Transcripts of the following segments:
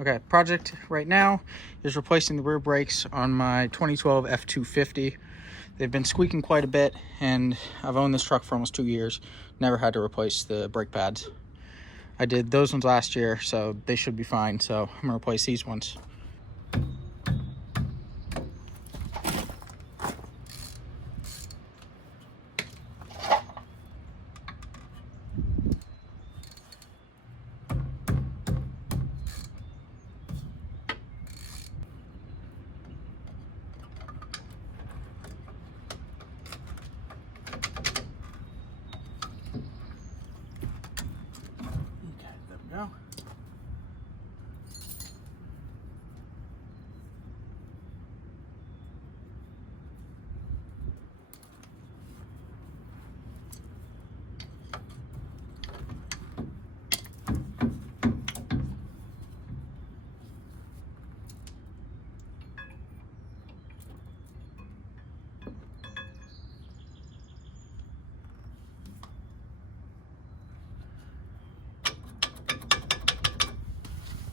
Okay, project right now is replacing the rear brakes on my 2012 F250. They've been squeaking quite a bit, and I've owned this truck for almost 2 years. Never had to replace the brake pads. I did those ones last year, so they should be fine. So I'm gonna replace these ones. Okay, there we go.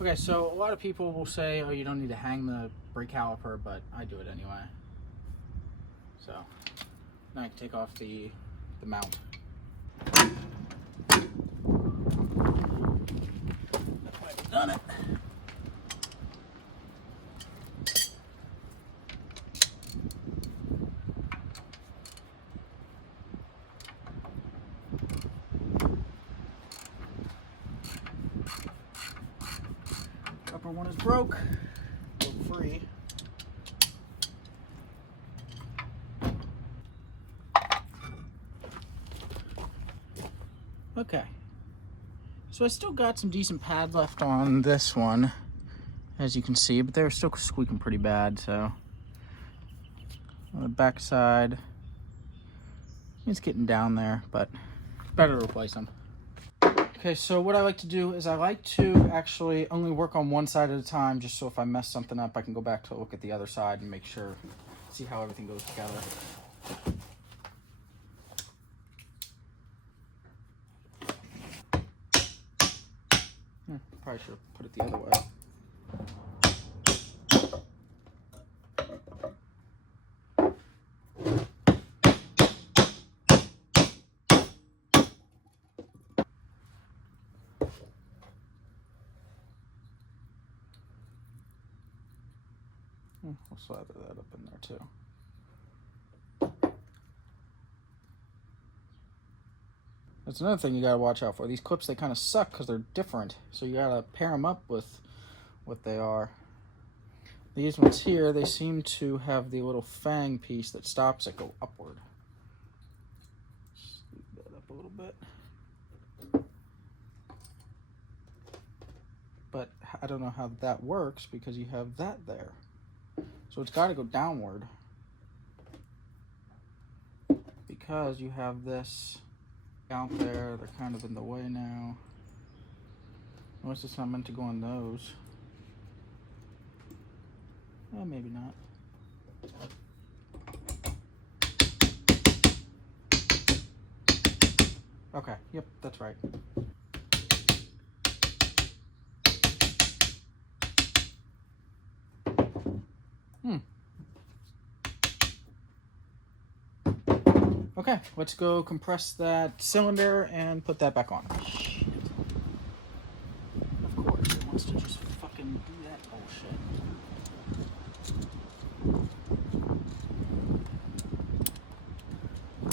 Okay, so a lot of people will say, oh, you don't need to hang the brake caliper, but I do it anyway. So now I can take off the mount. That might have done it. Upper one is broke, free. Okay, so I still got some decent pad left on this one, as you can see, but they're still squeaking pretty bad. So on the back side, it's getting down there, but better to replace them. Okay, so what I like to do is I like to actually only work on one side at a time, just so if I mess something up, I can go back to look at the other side and make sure, see how everything goes together. Probably should have put it the other way. We'll slather that up in there too. That's another thing you gotta watch out for. These clips, they kind of suck because they're different. So you gotta pair them up with what they are. These ones here, they seem to have the little fang piece that stops it go upward. Just leave that up a little bit. But I don't know how that works because you have that there. So it's got to go downward because you have this out there. They're kind of in the way now. Unless it's not meant to go on those. Maybe not. Okay, yep, that's right. Okay, let's go compress that cylinder and put that back on. Shit. Of course, it wants to just fucking do that bullshit.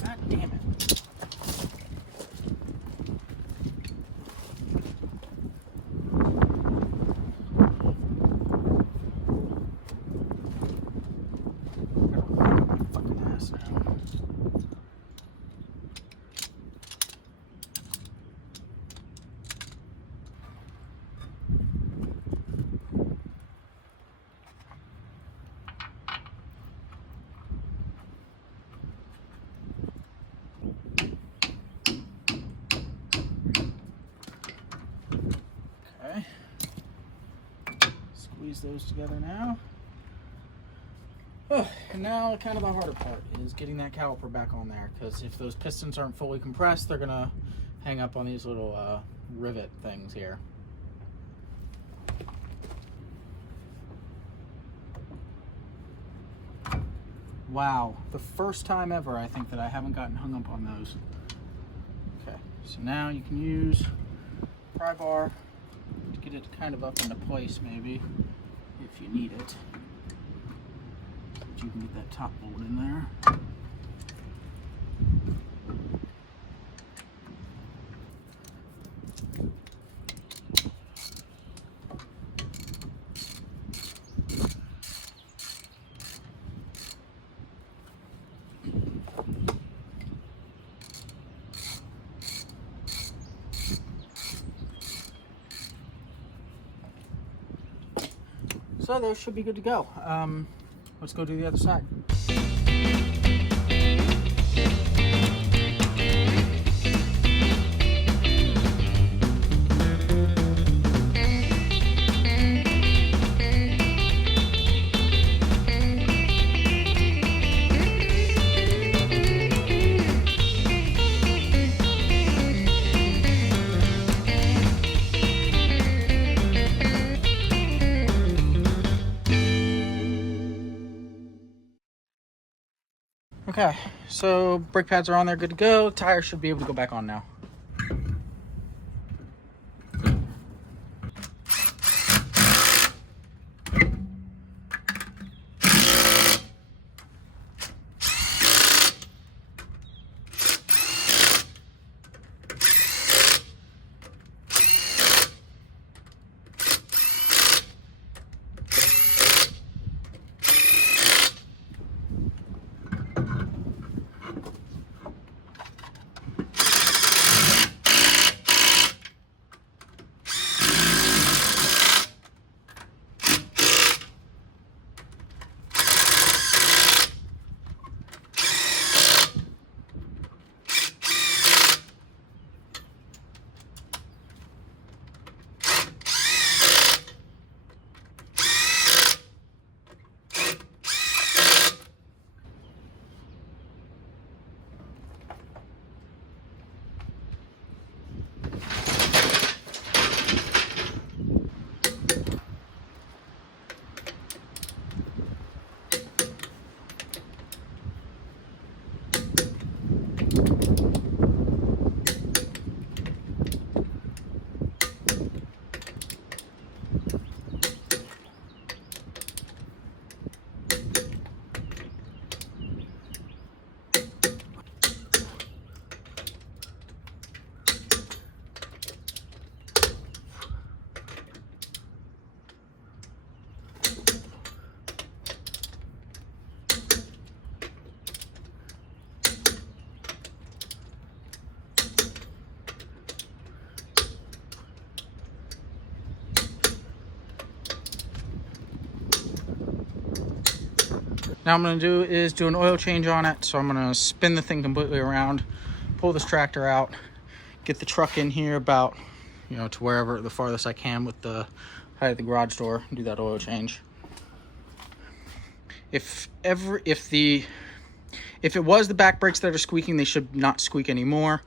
God damn it. Fucking ass now. Squeeze those together now. Oh, and now kind of the harder part is getting that caliper back on there, because if those pistons aren't fully compressed, they're gonna hang up on these little rivet things here. Wow, the first time ever I think that I haven't gotten hung up on those. Okay, so now you can use pry bar to get it kind of up into place maybe, if you need it. So that you can get that top bolt in there. So those should be good to go. Let's go to the other side. Okay, so brake pads are on there, good to go. Tires should be able to go back on now. Now I'm going to do an oil change on it. So I'm going to spin the thing completely around, pull this tractor out, get the truck in here about, to wherever the farthest I can with the height of the garage door, and do that oil change. If it was the back brakes that are squeaking, they should not squeak anymore.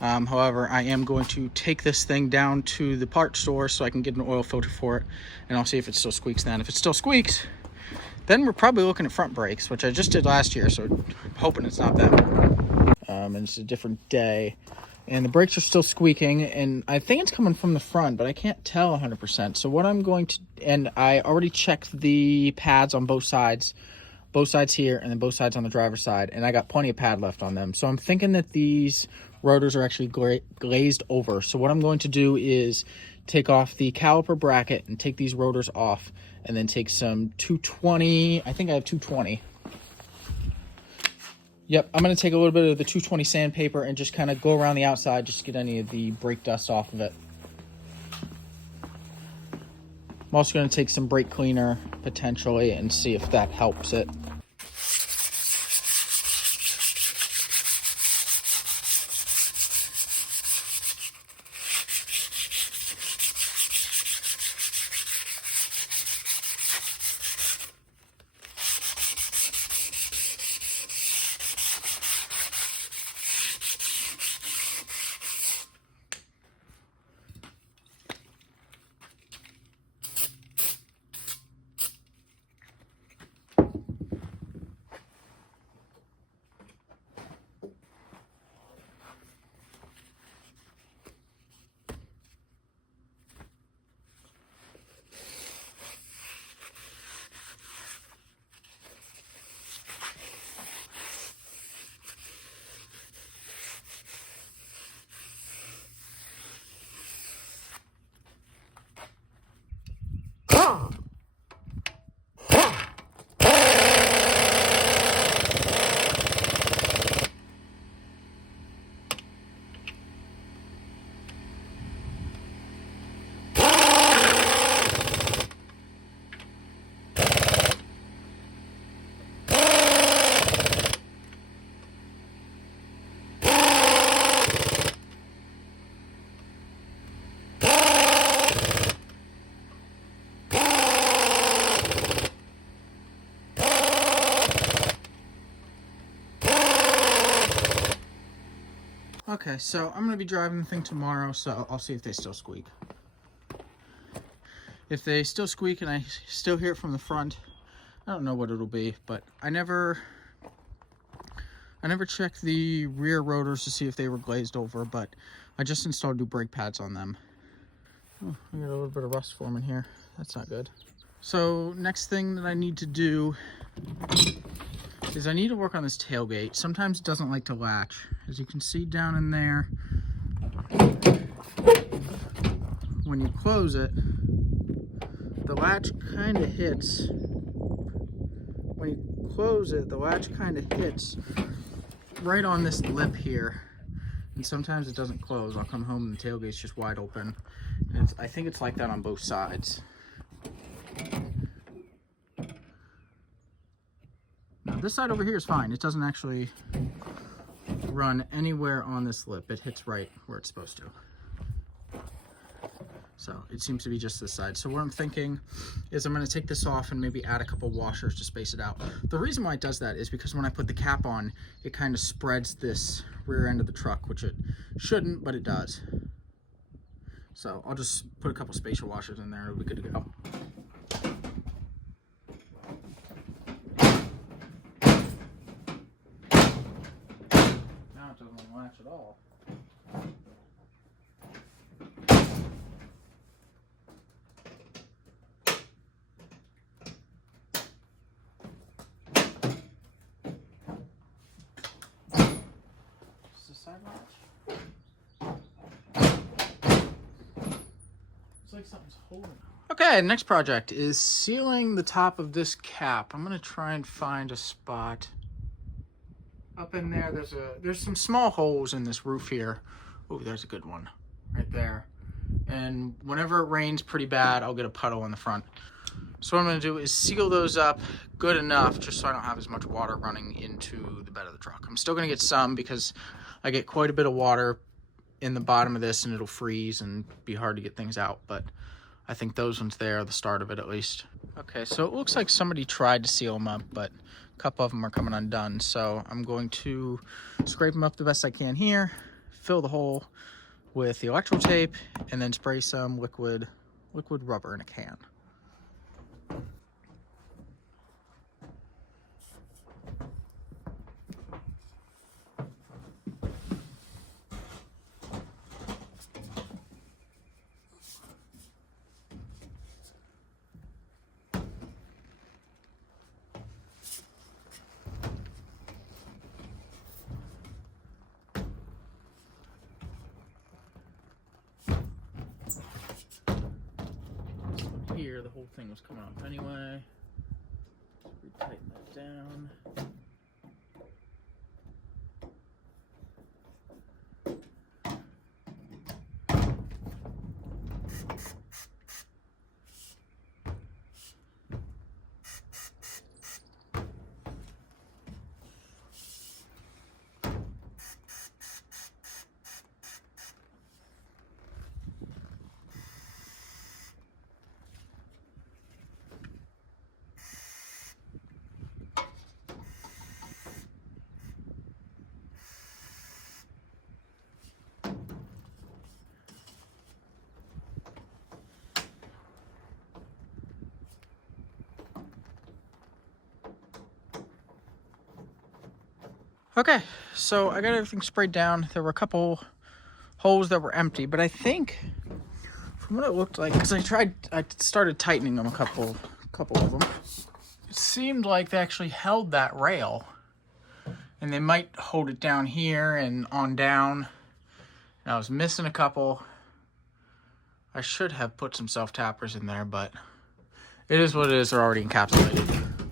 However, I am going to take this thing down to the parts store so I can get an oil filter for it, and I'll see if it still squeaks then. If it still squeaks, then we're probably looking at front brakes, which I just did last year, so I'm hoping it's not them. And it's a different day. And the brakes are still squeaking, and I think it's coming from the front, but I can't tell 100%. So what I'm going to, and I already checked the pads on both sides here, and then both sides on the driver's side, and I got plenty of pad left on them. So I'm thinking that these rotors are actually glazed over. So what I'm going to do is take off the caliper bracket and take these rotors off, and then take some 220, I think I have 220. Yep, I'm going to take a little bit of the 220 sandpaper and just kind of go around the outside just to get any of the brake dust off of it. I'm also going to take some brake cleaner potentially and see if that helps it. Okay, so I'm going to be driving the thing tomorrow, so I'll see if they still squeak. If they still squeak and I still hear it from the front, I don't know what it'll be, but I never checked the rear rotors to see if they were glazed over, but I just installed new brake pads on them. Oh, I got a little bit of rust forming here. That's not good. So next thing that I need to do is I need to work on this tailgate. Sometimes it doesn't like to latch. As you can see down in there, when you close it, the latch kind of hits. When you close it, the latch kind of hits right on this lip here. And sometimes it doesn't close. I'll come home and the tailgate's just wide open. And I think it's like that on both sides. Now this side over here is fine. It doesn't actually run anywhere on this lip. It hits right where it's supposed to. So it seems to be just this side. So what I'm thinking is I'm going to take this off and maybe add a couple washers to space it out. The reason why it does that is because when I put the cap on, it kind of spreads this rear end of the truck, which it shouldn't, but it does. So I'll just put a couple spacer washers in there and it'll be good to go. Now it doesn't latch at all. It's like something's holding it. Okay, next project is sealing the top of this cap. I'm gonna try and find a spot up in there. There's some small holes in this roof here. Oh, there's a good one right there. And whenever it rains pretty bad, I'll get a puddle in the front. So what I'm gonna do is seal those up good enough just so I don't have as much water running into the bed of the truck. I'm still gonna get some because I get quite a bit of water in the bottom of this and it'll freeze and be hard to get things out, but I think those ones there are the start of it at least. Okay, so it looks like somebody tried to seal them up, but a couple of them are coming undone. So I'm going to scrape them up the best I can here, fill the hole with the electrical tape, and then spray some liquid rubber in a can. Here, the whole thing was coming off anyway. Tighten that down. Okay, so I got everything sprayed down. There were a couple holes that were empty, but I think from what it looked like, because I started tightening them a couple of them. It seemed like they actually held that rail, and they might hold it down here and on down. And I was missing a couple. I should have put some self-tappers in there, but it is what it is. They're already encapsulated.